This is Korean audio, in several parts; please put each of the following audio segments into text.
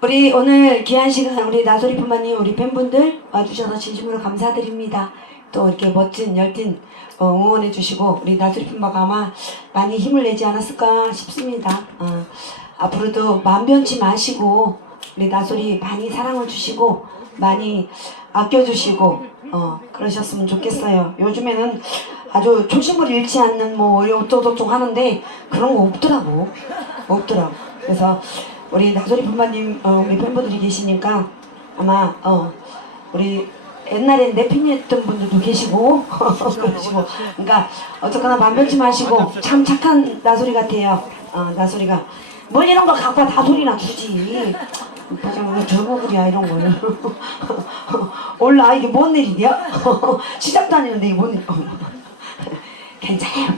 우리 오늘 귀한 시간 우리 나소리 부마님 우리 팬분들 와주셔서 진심으로 감사드립니다. 또 이렇게 멋진 열띤 응원해 주시고 우리 나소리 부마가 아마 많이 힘을 내지 않았을까 싶습니다. 앞으로도 마음 변치 마시고 우리 나소리 많이 사랑을 주시고 많이 아껴주시고 그러셨으면 좋겠어요. 요즘에는 아주 초심을 잃지 않는 뭐 어쩌고저쩌고 하는데 그런 거 없더라고. 그래서 우리 나소리 부마님 우리 팬분들이 계시니까 아마 우리 옛날에 내 팬이었던 분들도 계시고 그러시고 그러니까 어쨌거나 만변치 마시고 참 착한 나소리 같아요. 나소리가 뭘 이런 거 갖고 와 나소리나 주지. 보자면 절구구리야 이런 걸. 올라 이게 뭔 일이야? 시작도 아니는데 이게 뭔 일? 괜찮아요.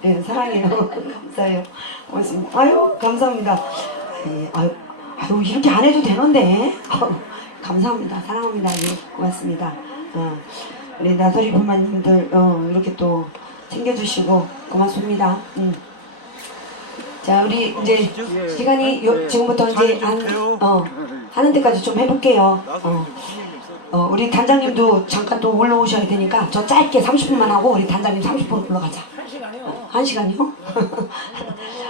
네, 사랑해요. 감사해요. 고맙습니다. 아유, 감사합니다. 아유, 이렇게 안 해도 되는데. 감사합니다. 사랑합니다. 예, 고맙습니다. 우리 나소리 부마님들, 이렇게 또 챙겨주시고, 고맙습니다. 자, 우리 이제 시간이 지금부터 이제 하는 데까지 좀 해볼게요. 우리 단장님도 잠깐 또 올라오셔야 되니까 저 짧게 30분만 하고 우리 단장님 30분 올라가자. 1시간이요?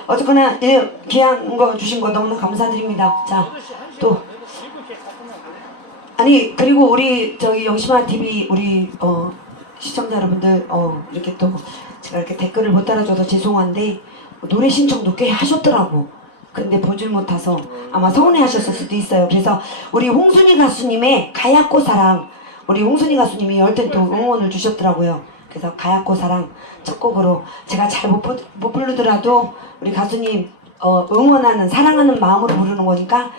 어쨌거나 예, 귀한 거 주신 거 너무나 감사드립니다. 자, 또 아니 그리고 우리 저기 영심아 TV 우리 시청자 여러분들 이렇게 또 제가 이렇게 댓글을 못 달아줘서 죄송한데 노래 신청도 꽤 하셨더라고. 근데 보질 못해서 아마 서운해 하셨을 수도 있어요. 그래서 우리 홍순이 가수님의 가야코 사랑 우리 홍순이 가수님이 열띤 또 응원을 주셨더라고요. 그래서 가야코 사랑 첫 곡으로 제가 잘 못 부르더라도 우리 가수님 응원하는 사랑하는 마음으로 부르는 거니까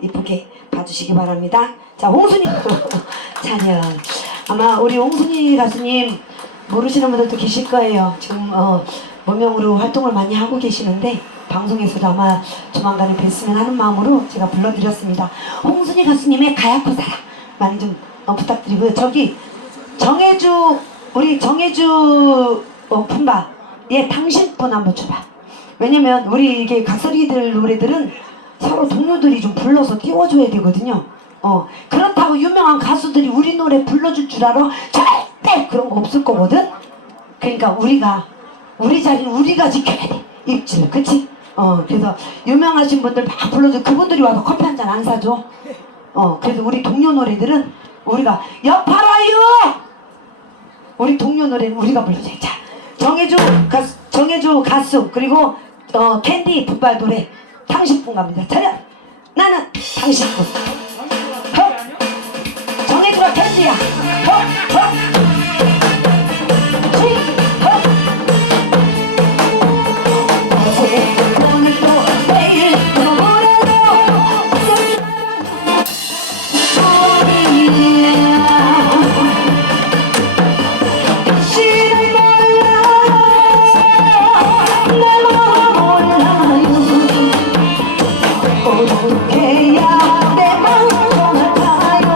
이쁘게 봐주시기 바랍니다. 자, 홍순이 찬양 아마 우리 홍순이 가수님 모르시는 분들도 계실 거예요. 지금 무명으로 활동을 많이 하고 계시는데 방송에서도 아마 조만간에 뵀으면 하는 마음으로 제가 불러드렸습니다. 홍순이 가수님의 가야코 사랑 많이 좀 부탁드리고요. 저기 정혜주 우리 정혜주 품바 예 당신분 한번 줘봐. 왜냐면 우리 이게 각설이들 노래들은 서로 동료들이 좀 불러서 띄워줘야 되거든요. 그렇다고 유명한 가수들이 우리 노래 불러줄 줄 알아? 절대 그런 거 없을 거거든. 그러니까 우리 자리는 우리가 지켜야 돼. 입질 그치? 그래서 유명하신 분들 막 불러줘. 그분들이 와서 커피 한 잔 안 사줘. 그래서 우리 동료 노래들은 우리가 여파라요. 우리 동료 노래는 우리가 불러줘요. 자, 정혜주 가수 그리고 캔디 풋발 노래 당신분 갑니다. 차렷 나는 당신분. 정혜주가 캔디야. 어떻게야 내 마음을 가요.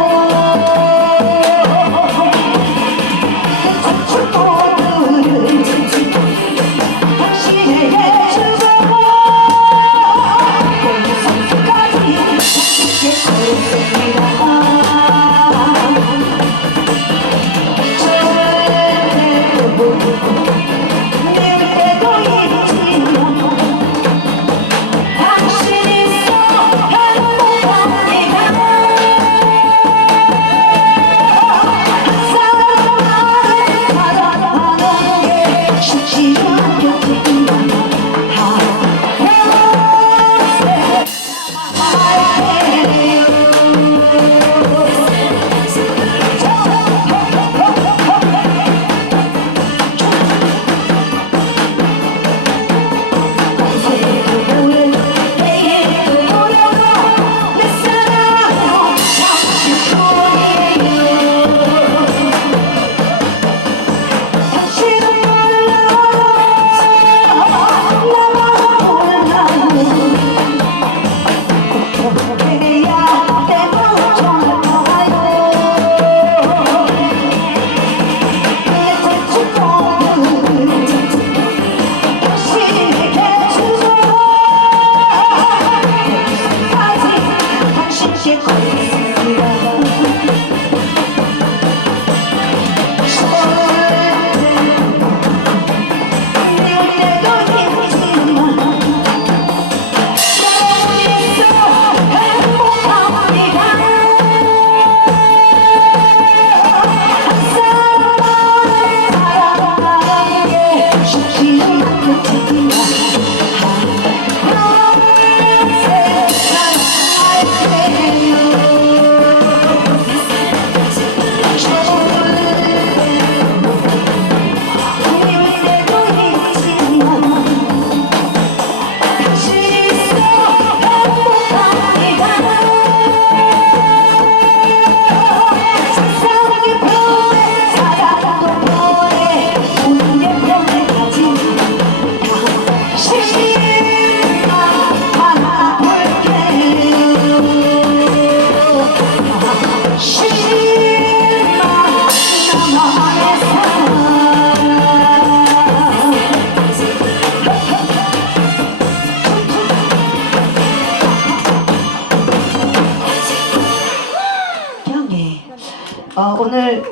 오늘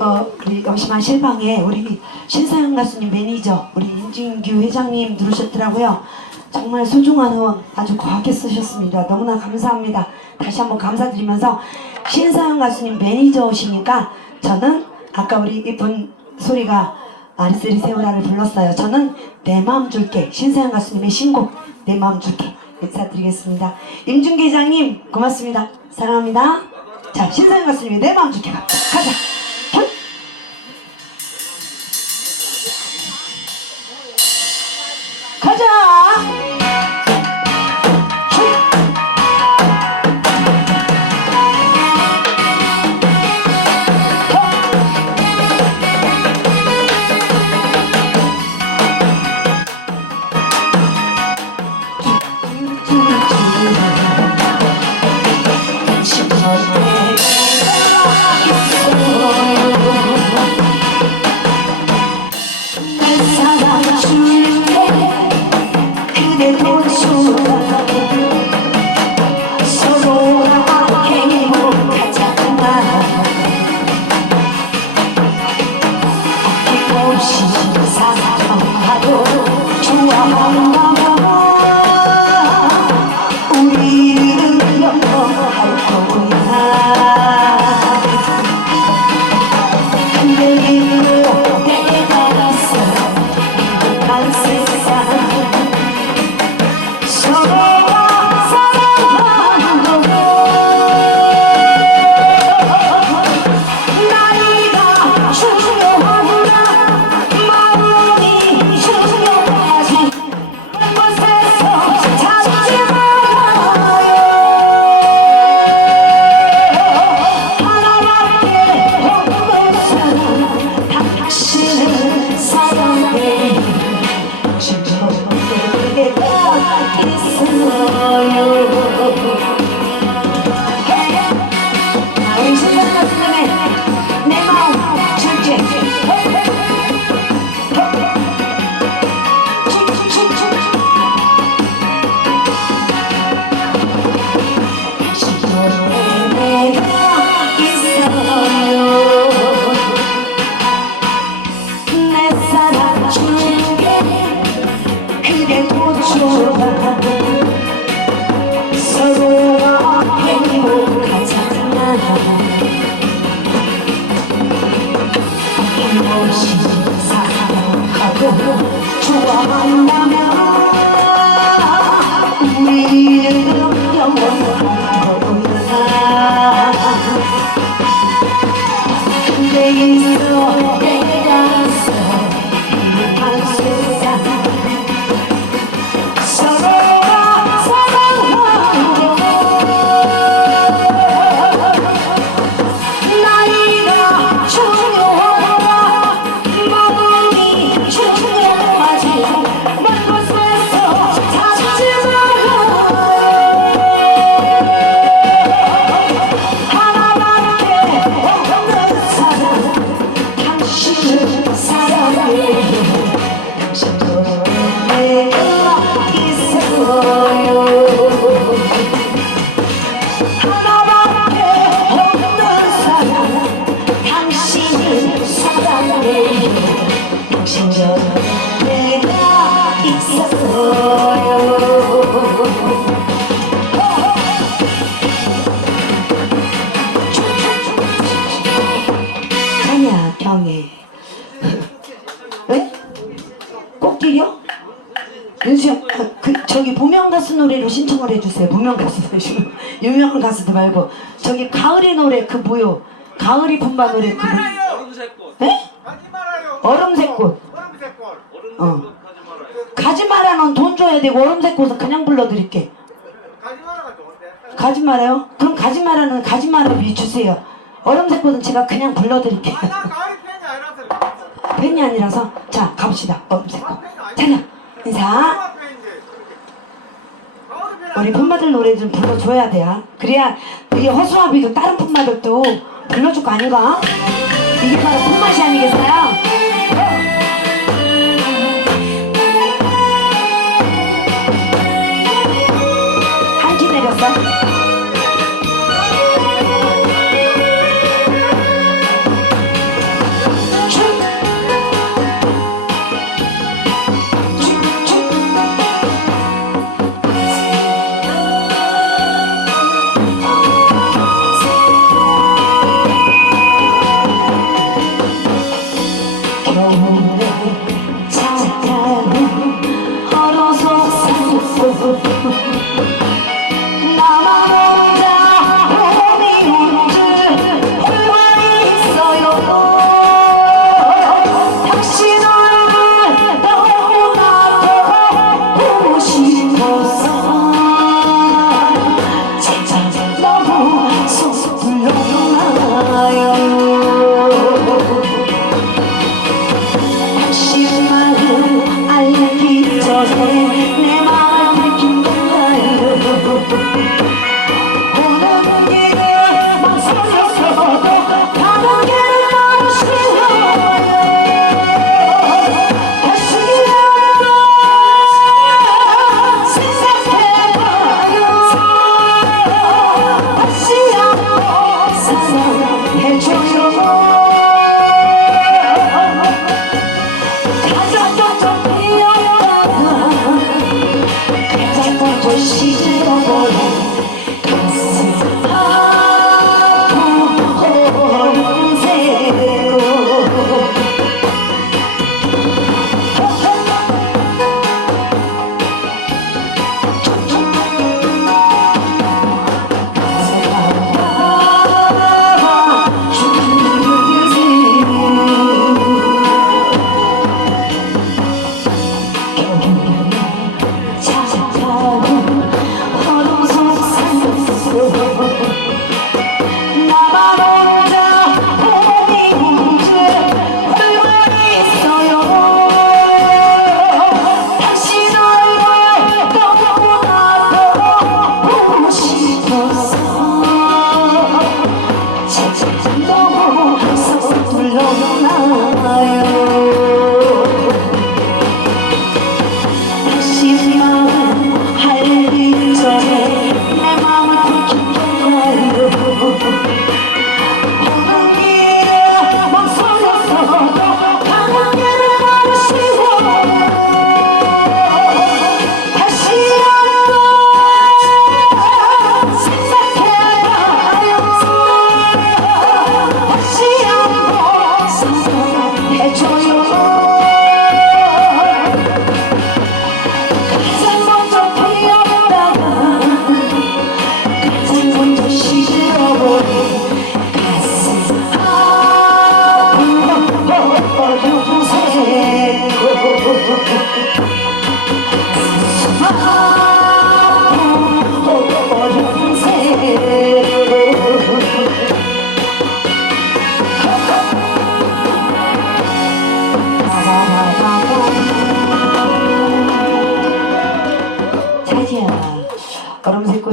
우리 영심한 실방에 우리 신사영 가수님 매니저 우리 임진규 회장님 들으셨더라고요. 정말 소중한 후원 아주 과하게 쓰셨습니다. 너무나 감사합니다. 다시 한번 감사드리면서 신사영 가수님 매니저시니까 저는 아까 우리 이쁜 소리가 아리스리 세우라를 불렀어요. 저는 내 마음 줄게 신사영 가수님의 신곡 내 마음 줄게 인사드리겠습니다. 임준기 회장님 고맙습니다. 사랑합니다. 자, 신사영 가수님이 내 마음 줄게 가자. 가자. 저기 무명 가수 노래로 신청을 해주세요. 무명 가수 유명한 가수도 말고 저기 가을의 노래 그 뭐요? 가을이 품바 노래 그 얼음새꽃. 네? 얼음새꽃. 가지마라는 돈 줘야 되고 얼음새꽃은 그냥 불러드릴게. 가지마라요? 그럼 가지마라는 가지마를 주세요. 얼음새꽃은 제가 그냥 불러드릴게요. 팬이 아니라서 자 갑시다. 얼음새꽃. 자녀 인사. 우리 품마들 노래 좀 불러줘야 돼요. 그래야 이 허수아비도 다른 품마들도 불러줄 거 아닌가? 이게 바로 품맛이 아니겠어요? 한키 내렸어?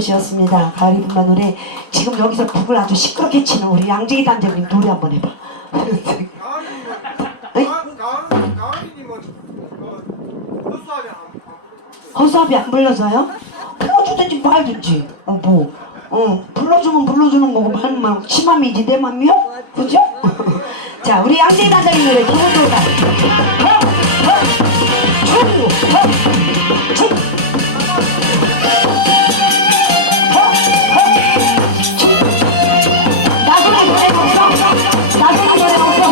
곳이었습니다. 가을이 분만 노래. 지금 여기서 북을 아주 시끄럽게 치는 우리 양재희 단장님 노래 한번 해봐. 가을이님은 허수아비 안 불러줘요? 불러주든지 말든지. 불러주면 불러주는 거고 말만 치맘이지 내 맘이요? 그죠? 자, 우리 양재희 단장님 노래 기분 좋다. 나중에 노래 없어. 나중에 노래 없어.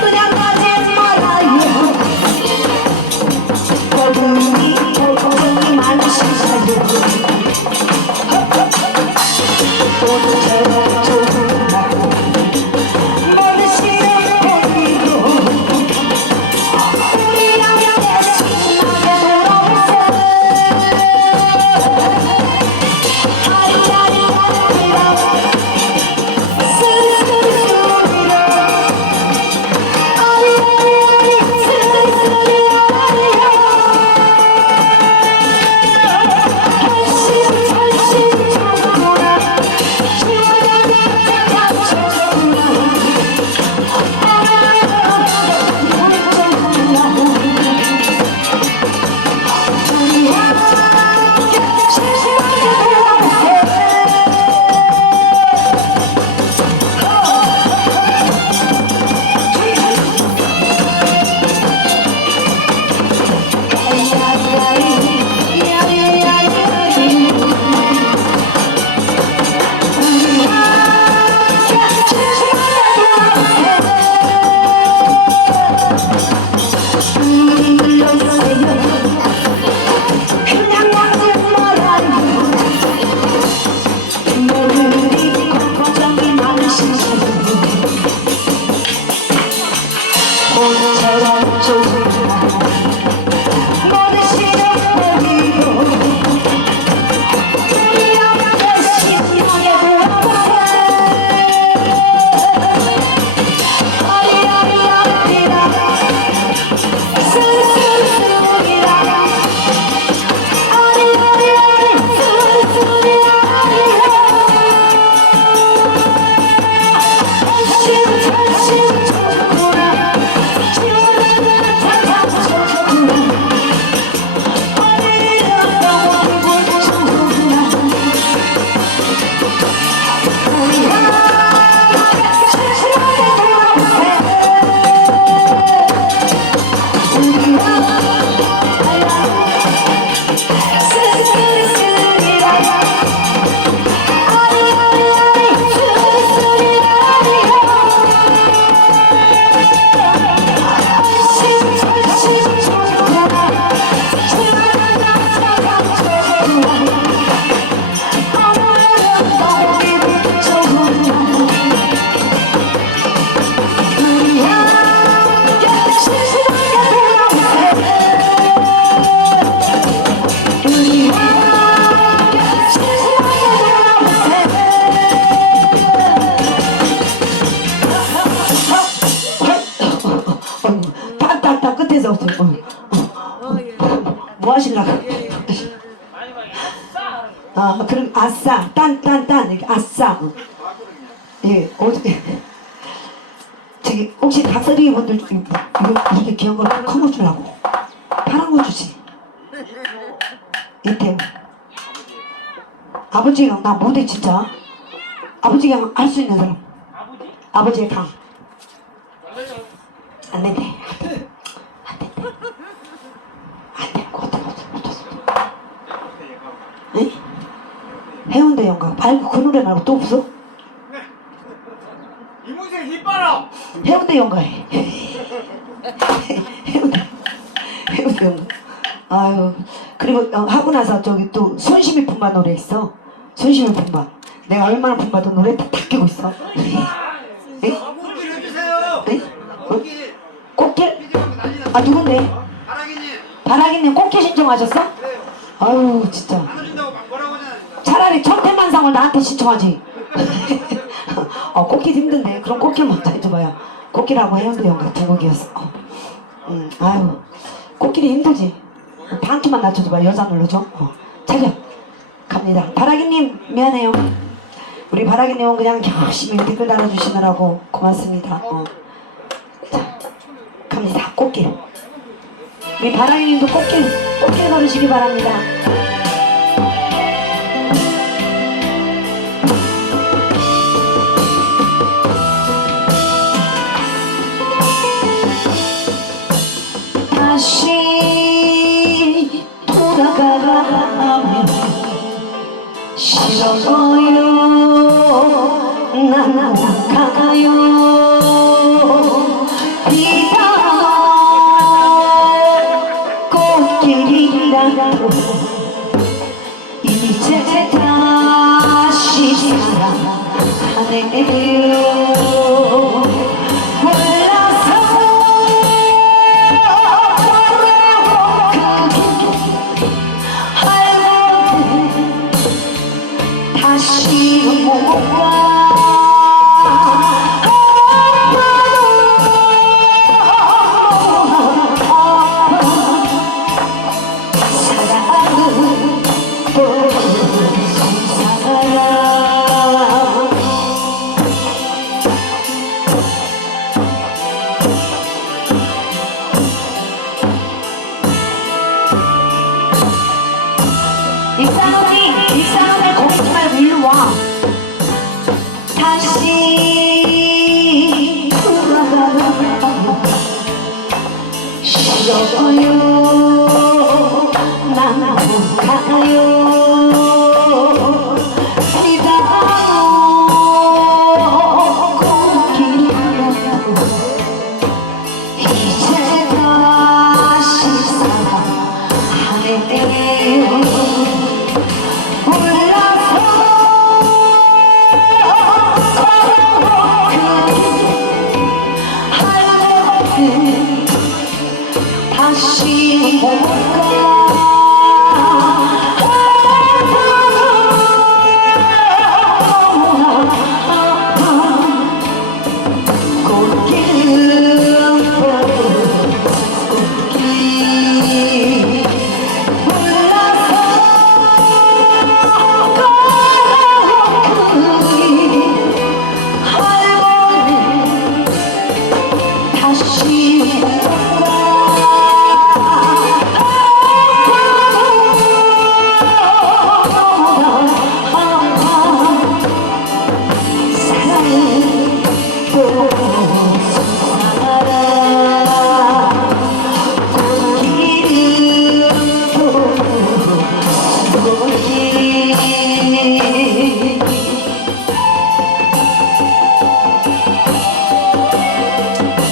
그냥 가지 말아요. 걱정이 많으시잖아요. 오늘처럼 좋은 날 머리 시름 버리고 우리 함께 신나게 놀아보자. 아리아리아리라 스리스리스리라 아리아리아리 스리스리라 오늘처럼 좋은 날 머리 시름 버리고 우리 함께 신나게 놀아보자. 아리아리아리라 스리스리스리라 아리아리아리 스리스리라 탈심 좋구나. 딱딱딱 끝에서 뭐 하실라고? 그럼 아싸 딴딴딴 이렇게 아싸. 예, 저기 혹시 닭살이 분들 이렇게 귀한 걸 큰 거 주려고 파란 거 주지. 이태 아버지가 나 못해 진짜. 아버지가 할 수 있는 사람. 아버지의 강. 안 된대. 안 된대. 안 돼. 그것도 못했어. 응? 해운대 연가 말고 그 노래 말고 또 없어? 이문세 힙바라 해운대 연가해. 해운대 연가. 아유, 그리고 하고 나서 저기 또 손심이 품바 노래 있어. 손심이 품바. 내가 얼마나 품바도 노래 다 끼고 있어. 에? 꽃길 해주세요. 에? 꽃길. 꽃길? 아, 누군데? 바라기님. 바라기님 꽃길 신청하셨어? 그래요. 아유, 진짜. 안 해준다고 막 뭐라고 하잖아요. 차라리 천태만상을 나한테 신청하지. 꽃길 힘든데 그럼 꽃길 먼저 해줘봐요. 꽃길하고 해운대용 같은 곡이었어. 아유 꽃길이 힘들지. 반키만 낮춰줘봐. 여자 눌러줘. 차려 갑니다. 바라기님 미안해요. 우리 바라기님은 그냥 열심히 댓글 달아주시느라고 고맙습니다. 자 갑니다. 꽃길. 우리 바라기님도 꽃길 걸으시기 바랍니다. 다시 돌아가면 싫어요. 난 가요. 비가 꽃길이라고 이제 다시 사랑하네요. 다시 못 가. 사랑은 또 사랑. 일산언니 거기 있지 말고 일로 와. 다시 돌아가면 싫어요. 난 못 가요. 네가 꽃길이라고 이제 다시 사랑하네요. 다시 못 가.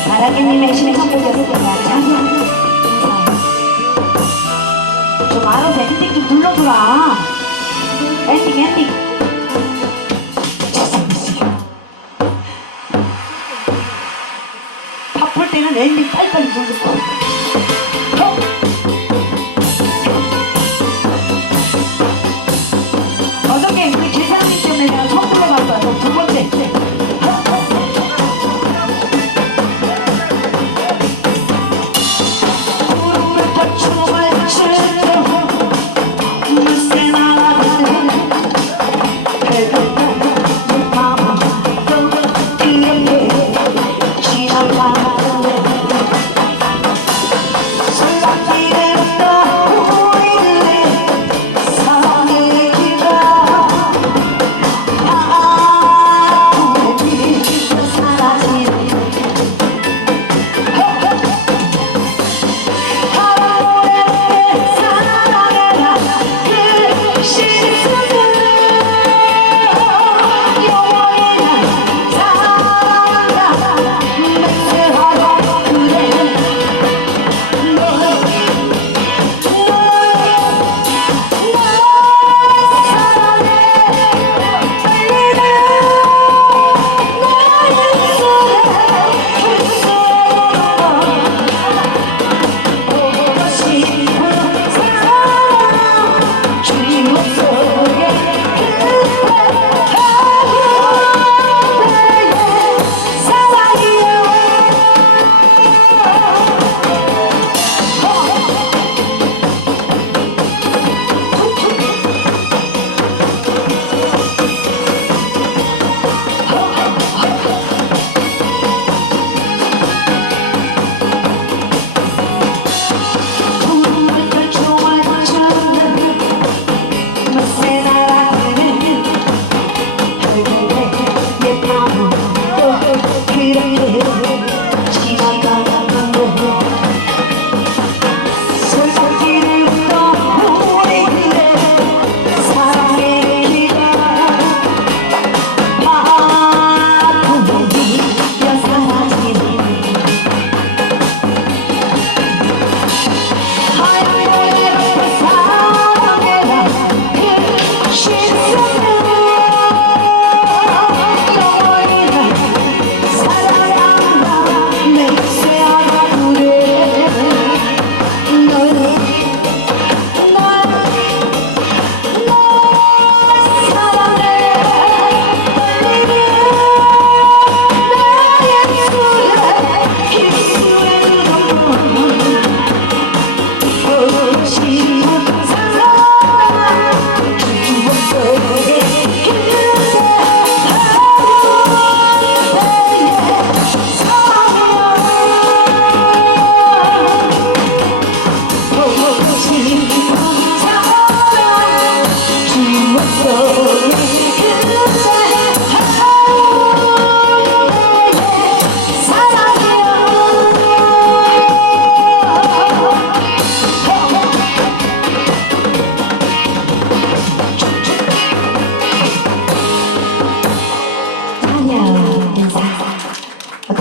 바라기님의 신청곡이었습니다. 좀 알아서 엔딩 좀 눌러주라. 엔딩. 바쁠 때는 엔딩 빨리빨리 누르고. 어저께 우리 길사람님 때문에 내가 처음 불러봤어요. 두 번째.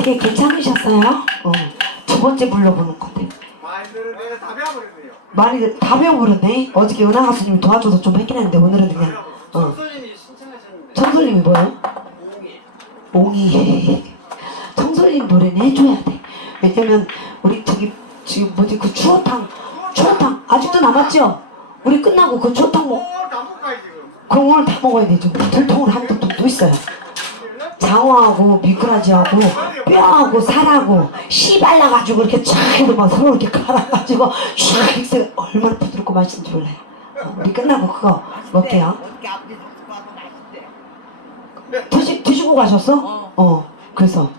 어떻게 괜찮으셨어요? 두 번째 불러보는 건데. 마인드를 내가 다 배워버렸네요. 많이 다 배워버렸네. 어저께 은하 가수님이 도와줘서 좀 했긴 했는데 오늘은 그냥 청소님이 신청하셨는데. 청솔님이 뭐예요? 옹이. 청솔님 노래는 해줘야 돼. 왜냐면 우리 저기 지금 뭐지 그 추어탕 아직도 남았죠? 우리 끝나고 그 추어탕 나뭇가지 지금. 그거 오늘 다 먹어야 되죠. 들통을 한 통도 있어요. 장어하고 미꾸라지하고 뼈하고 살하고 씨 발라가지고 이렇게 쫙 해도 막 서로 이렇게 갈아가지고 쫙 익세 얼마나 부드럽고 맛있는지 몰라요. 우리 끝나고 그거 먹게요. 드시고 가셨어? 그래서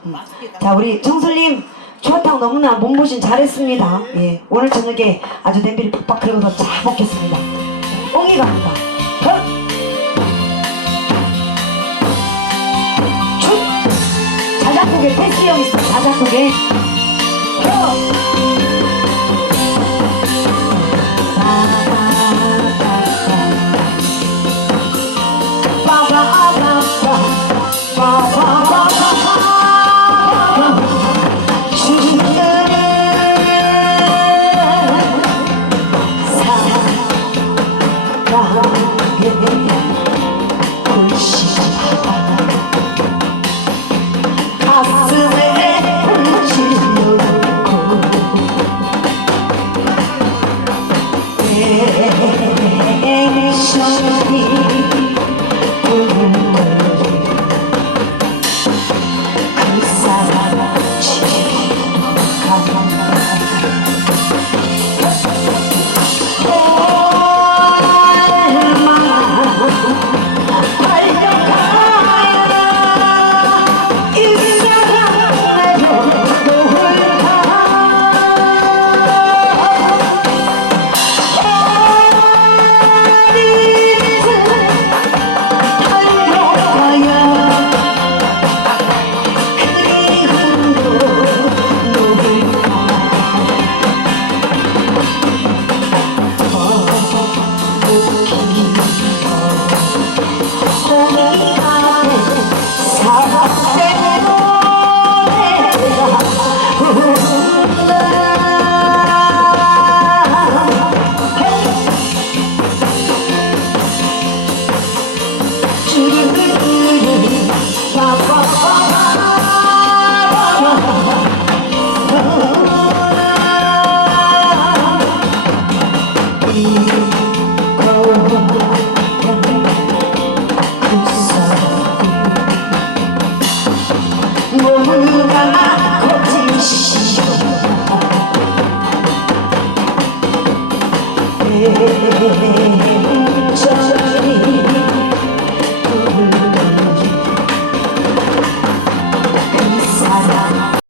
자 우리 청솔님 추어탕 너무나 몸보신 잘했습니다. 예 오늘 저녁에 아주 냄비를 팍팍 긁어서 잘 먹겠습니다. 옹이 갑니다. 자작곡에 패스형 있어. 자작곡에